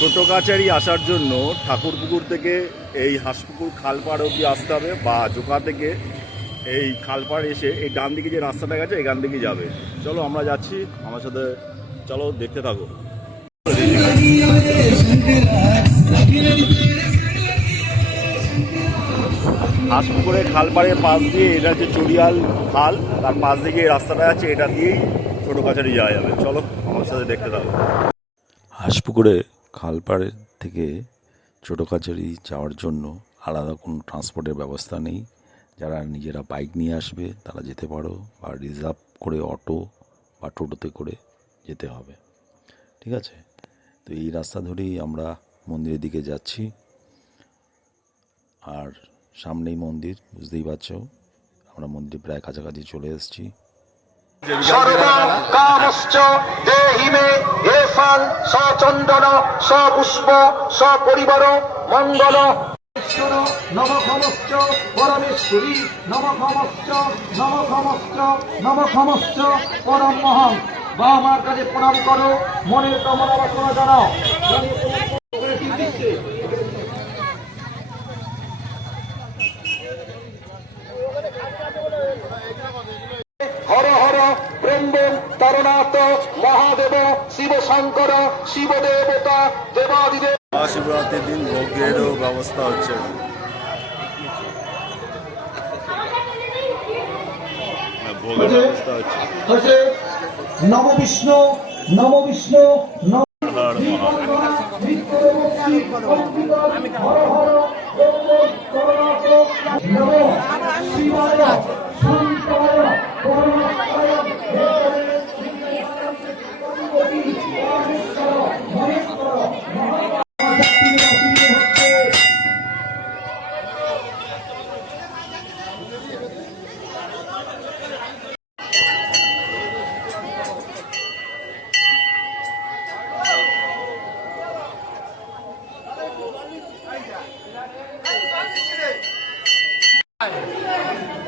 ছোট কাছারি আসার জন্য ঠাকুরপুকুর থেকে এই হাঁসপুকুর খালপাড় অব্দি আসতে হবে, বা জোকা থেকে এই খালপাড় এসে এই ডান দিকে যে রাস্তাটা গেছে এখান দিকে যাবে। চলো আমরা যাচ্ছি, আমার সাথে চলো দেখতে থাকো। হাঁসপুকুরের খালপাড়ের পাশ দিয়ে এটা হচ্ছে চড়িয়াল খাল, তার পাশ দিকে রাস্তাটা আছে, এটা দিয়েই ছোটো কাছারি যাওয়া যাবে। চলো, আমার সাথে দেখতে থাকো। হাঁসপুকুরে খালপাড়ের থেকে ছোটো কাছারি যাওয়ার জন্য আলাদা কোনো ট্রান্সপোর্টের ব্যবস্থা নেই। যারা নিজেরা বাইক নিয়ে আসবে, তারা যেতে পারো, বা রিজার্ভ করে অটো বা টোটোতে করে যেতে হবে। ঠিক আছে? তো এই রাস্তা ধরেই আমরা মন্দিরের দিকে যাচ্ছি। আর সামনেই মন্দির বুঝতেই পারছ। আমরা মন্দির প্রায় কাছাকাছি চলে এসেছি। সচন্দন সপুষ্প সপরিবার মঙ্গল। পরমেশ্বরী। পরম মহম বা আমার কাছে প্রণাম করো মনের কামনা বাসনা জানাও হর হর তরণাথ মহাদেব শিব শঙ্কর শিব দেবতা দেবাদিদেব। মহাশিবরাত্রির দিন ভোগেরও ব্যবস্থা হচ্ছে। হ্যাঁ, ভোগের ব্যবস্থা হচ্ছে। হচ্ছে নম বিষ্ণু নম বিষ্ণু নম হর মহাদেব।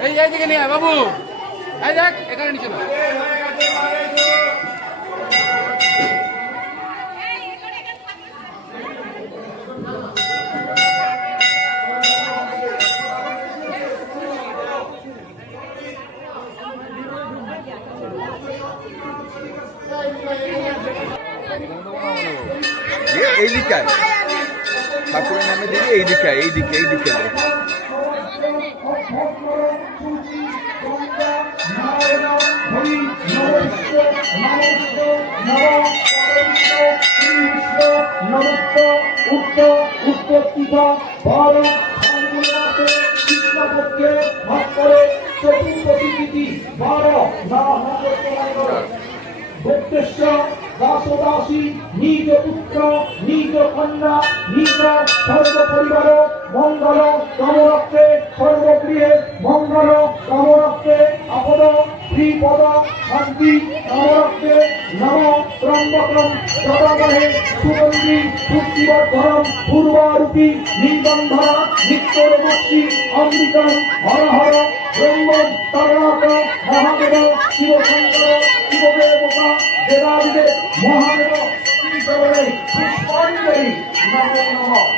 এই এইদিকে নিয়ে আয় বাবু। এই দেখ এখানে নিচে না এই দিকে আয়। ঠাকুরের নামে দিকে এই দিকে আয়, এই দিকে এই দিকে দে। দাসী নিজ পুত্র নিজ কন্যা নিজ সর্ব মঙ্গল কামরক্ষে সর্বপ্রিয়ে মঙ্গল কামরক্ষে আপদ শ্রীপদ শান্তি কামরক্ষে নম ত্রম্বকম সদামহে সুগন্ধি পুষ্টিবর্ধনম পূর্বারূপী নীলবন্ধনা নিত্যরমক্ষী অমৃতম হর হর ব্রহ্ম তারণাথ মহাদেব, শিবশঙ্কর, শিবদেবতা দেবাদিদেব মহাদেব ঈশ্বরে পুষ্পাঞ্জলি, নমো নমঃ।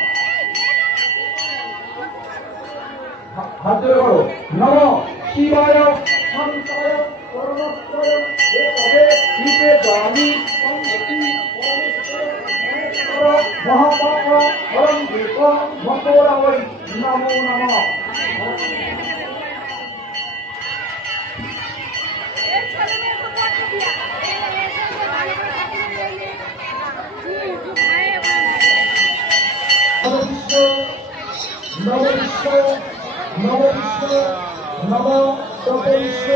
হাত জোড়ে করো নম শিবায় পরমেশ্বর একবে শিবে জানি মহাপাত্র পরম দেব মকরাবৈ নমো নমঃ। নমস্য নমস্য নমস্য নম তপস্য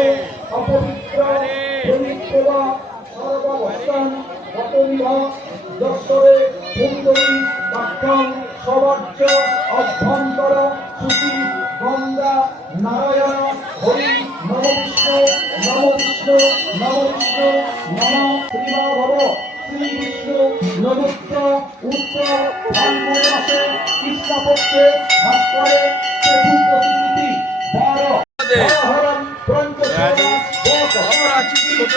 অপবিত্র, পবিত্রবা সর্ববস্থান অপবিভা দস্তরে সুন্দরী বাক্যং, সবার্য, অভ্যন্তর সুখী গঙ্গা, নারায়ণ, হরি, নম বিষ্ণু নম বিষ্ণু, নম শ্রীমা ভব শ্রী বিষ্ণু নমস্য উত্তর ফাল্গুন মাসে, কৃষ্ণপক্ষে ভাস্করে ছোট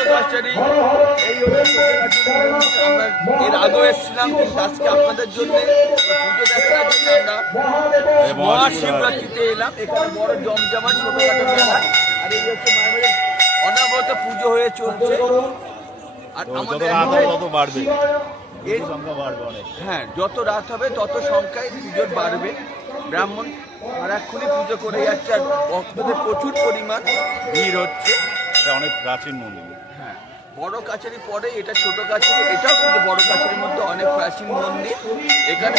এই হলো মন্দির। আমরা এর আগেও এসেছিলাম কিন্তু আজকে আপনাদের জন্য পুজো দেখার জন্য আমরা মহাশিবরাত্রিতে এলাম। এখানে বড় জমজমা ছোটখাটো মেলা। আর এই হচ্ছে মায়ের অনাবরত পুজো হয়ে চলছে। আর আমাদের রাত হবে একটাই- তত বাড়বে। এর সংখ্যা বাড়বে অনেক। হ্যাঁ যত রাত হবে তত সংখ্যায় পুজোর বাড়বে। ব্রাহ্মণ সারাক্ষণই পুজো করে যাচ্ছে আর ভক্তদের প্রচুর পরিমাণ ভিড় হচ্ছে। এটা অনেক প্রাচীন মন্দির। হ্যাঁ বড় কাছারি পরে, এটা ছোট কাছারি এটাও কিন্তু বড় কাছারির মধ্যে অনেক প্রাচীন মন্দির। এখানে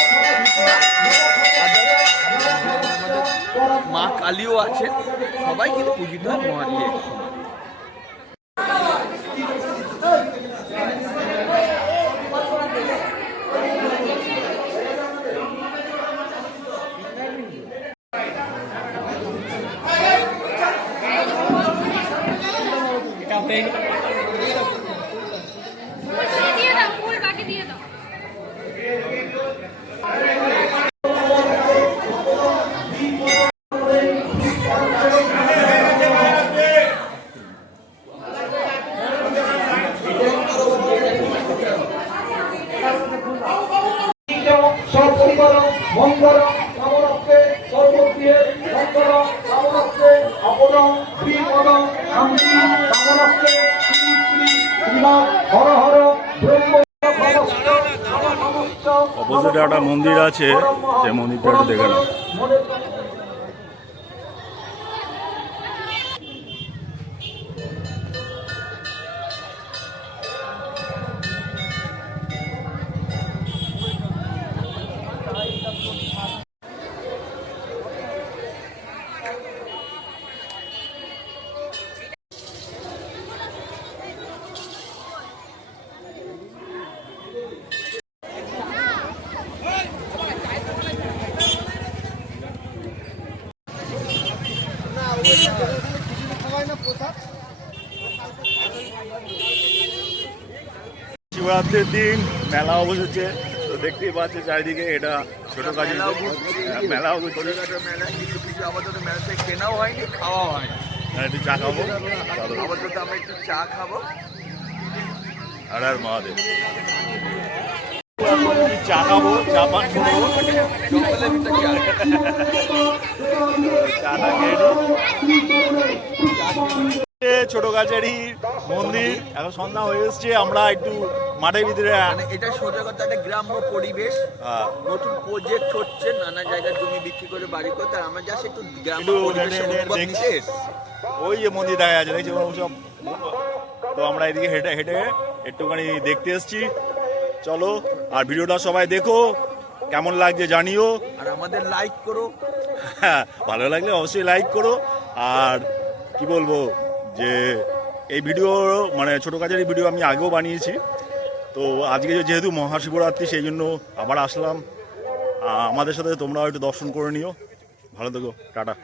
মা কালীও আছে, সবাই কিন্তু পূজিত হয় মঙ্গল মঙ্গল অপর শ্রীপদ শান্তি শ্রী শ্রী হর হর ব্রহ্ম অপোজিটে একটা মন্দির আছে সেই মন্দিরটা একটু দেখে শিবরাত্রির দিন মেলাও বসেছে তো দেখতেই পাচ্ছে চারিদিকে এটা ছোট কাজের মেলাও মেলা কিছু কিছু আপাতত মেলাতে কেনাও হয়নি খাওয়াও হয়নি। একটু চা খাব। আপাতত আমরা একটু চা খাব। আর আর মহাদেব। চা খাব চা পান করব। চাটা খেয়ে ছোট কাছারি মন্দির এখন সন্ধ্যা হয়ে এসছে আমরা একটু মাঠের ভিতরে মানে এটা সোজা কথা একটা গ্রাম্য পরিবেশ। আহ, নতুন প্রজেক্ট হচ্ছে নানা জায়গায় জমি বিক্রি করে বাড়ি করতে আমরা জাস্ট একটু গ্রাম্য পরিবেশে। ওই যে মন্দির দেখা যাচ্ছে দেখছি ওরকম সব তো আমরা এদিকে হেঁটে হেঁটে একটুখানি দেখতে এসেছি। চলো আর ভিডিওটা সবাই দেখো কেমন লাগছে জানিও। আর আমাদের লাইক করো। হ্যাঁ ভালো লাগলে অবশ্যই লাইক করো। আর কি বলব যে এই ভিডিও মানে ছোটো কাজের ভিডিও আমি আগেও বানিয়েছি। তো আজকে যেহেতু মহাশিবরাত্রি সেই জন্য আবার আসলাম। আমাদের সাথে তোমরাও একটু দর্শন করে নিও। ভালো থেকো টাটা।